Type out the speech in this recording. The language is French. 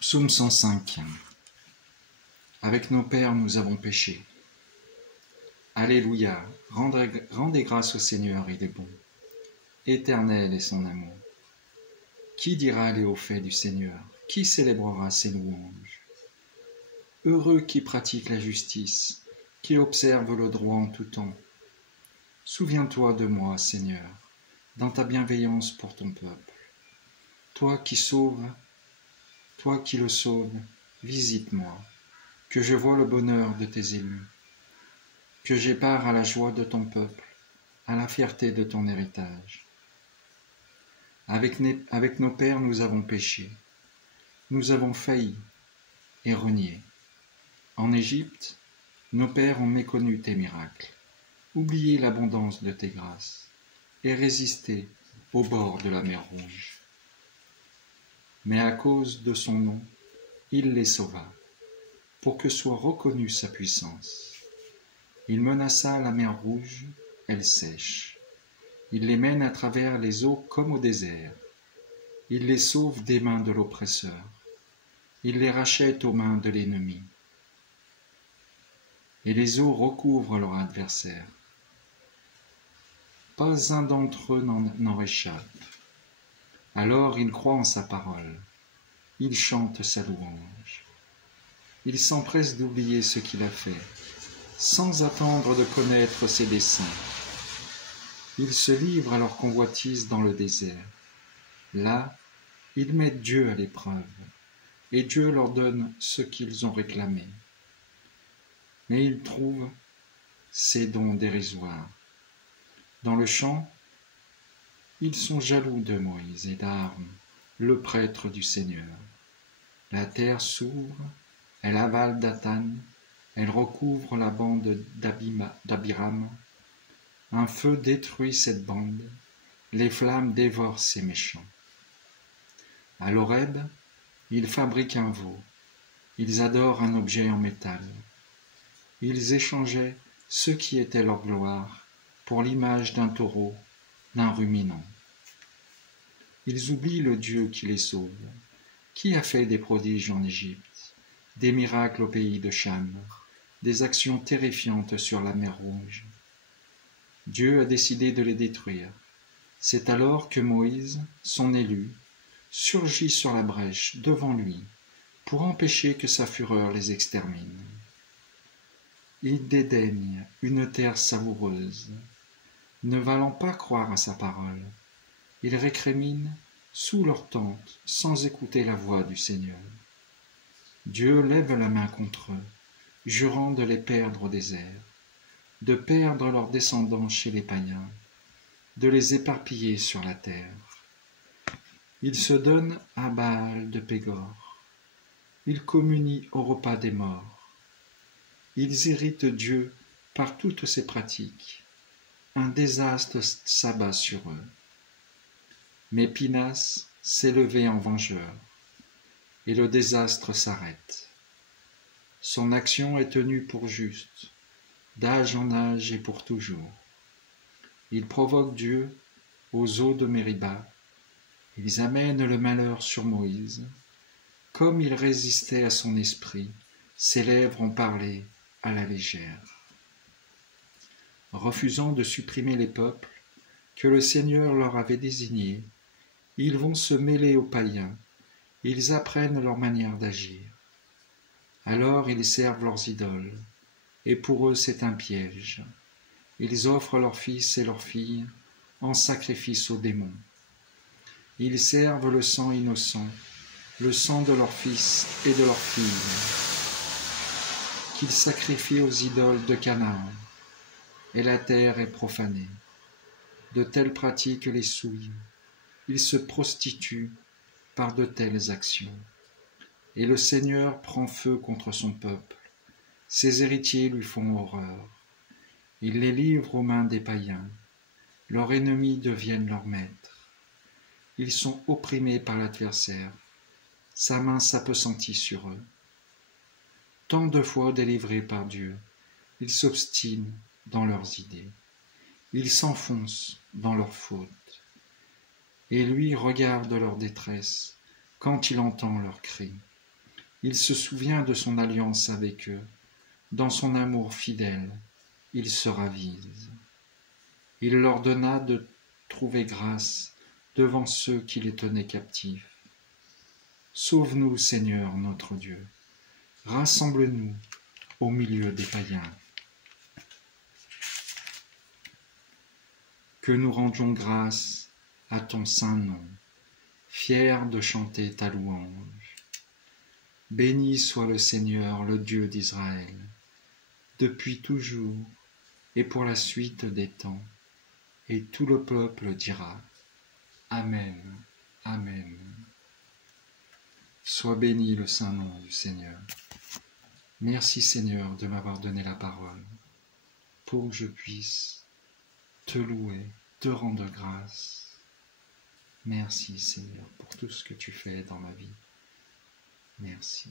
Psaume 105. Avec nos pères, nous avons péché. Alléluia, rendez grâce au Seigneur, il est bon. Éternel est son amour. Qui dira les hauts faits du Seigneur? Qui célébrera ses louanges? Heureux qui pratique la justice, qui observe le droit en tout temps. Souviens-toi de moi, Seigneur, dans ta bienveillance pour ton peuple. Toi qui le sauves, visite-moi, que je voie le bonheur de tes élus, que j'aie part à la joie de ton peuple, à la fierté de ton héritage. Avec nos pères, nous avons péché, nous avons failli et renié. En Égypte, nos pères ont méconnu tes miracles, oublié l'abondance de tes grâces et résisté au bord de la mer Rouge. Mais à cause de son nom, il les sauva, pour que soit reconnue sa puissance. Il menaça la mer Rouge, elle sèche. Il les mène à travers les eaux comme au désert. Il les sauve des mains de l'oppresseur. Il les rachète aux mains de l'ennemi. Et les eaux recouvrent leur adversaire. Pas un d'entre eux n'en réchappe. Alors ils croient en sa parole. Ils chantent sa louange. Ils s'empressent d'oublier ce qu'il a fait, sans attendre de connaître ses desseins. Ils se livrent à leur convoitise dans le désert. Là, ils mettent Dieu à l'épreuve, et Dieu leur donne ce qu'ils ont réclamé. Mais ils trouvent ces dons dérisoires. Dans le champ, ils sont jaloux de Moïse et d'Aaron, le prêtre du Seigneur. La terre s'ouvre, elle avale Dathan, elle recouvre la bande d'Abiram. Un feu détruit cette bande, les flammes dévorent ces méchants. À l'Horeb, ils fabriquent un veau, ils adorent un objet en métal. Ils échangeaient ce qui était leur gloire pour l'image d'un taureau, d'un ruminant. Ils oublient le Dieu qui les sauve, qui a fait des prodiges en Égypte, des miracles au pays de Cham, des actions terrifiantes sur la mer Rouge. Dieu a décidé de les détruire. C'est alors que Moïse, son élu, surgit sur la brèche devant lui pour empêcher que sa fureur les extermine. Il dédaigne une terre savoureuse, ne valant pas croire à sa parole. Ils récriminent sous leur tente sans écouter la voix du Seigneur. Dieu lève la main contre eux, jurant de les perdre au désert, de perdre leurs descendants chez les païens, de les éparpiller sur la terre. Ils se donnent à Baal de Pégor. Ils communient au repas des morts. Ils irritent Dieu par toutes ses pratiques. Un désastre s'abat sur eux. Mais Pinas s'est levé en vengeur, et le désastre s'arrête. Son action est tenue pour juste, d'âge en âge et pour toujours. Il provoque Dieu aux eaux de Mériba. Ils amènent le malheur sur Moïse. Comme il résistait à son esprit, ses lèvres ont parlé à la légère. Refusant de supprimer les peuples que le Seigneur leur avait désignés, ils vont se mêler aux païens, ils apprennent leur manière d'agir. Alors ils servent leurs idoles, et pour eux c'est un piège. Ils offrent leurs fils et leurs filles en sacrifice aux démons. Ils servent le sang innocent, le sang de leurs fils et de leurs filles, qu'ils sacrifient aux idoles de Canaan, et la terre est profanée. De telles pratiques les souillent. Ils se prostituent par de telles actions. Et le Seigneur prend feu contre son peuple. Ses héritiers lui font horreur. Il les livre aux mains des païens. Leurs ennemis deviennent leurs maîtres. Ils sont opprimés par l'adversaire. Sa main s'appesantit sur eux. Tant de fois délivrés par Dieu, ils s'obstinent dans leurs idées. Ils s'enfoncent dans leurs fautes. Et lui regarde leur détresse quand il entend leurs cris. Il se souvient de son alliance avec eux. Dans son amour fidèle, il se ravise. Il leur donna de trouver grâce devant ceux qui les tenaient captifs. Sauve-nous, Seigneur notre Dieu. Rassemble-nous au milieu des païens. Que nous rendions grâce à ton saint nom, fiers de chanter ta louange. Béni soit le Seigneur, le Dieu d'Israël, depuis toujours et pour la suite des temps. Et tout le peuple dira Amen, Amen. Sois béni le saint nom du Seigneur. Merci Seigneur de m'avoir donné la parole, pour que je puisse te louer, te rendre grâce. Merci Seigneur pour tout ce que tu fais dans ma vie. Merci.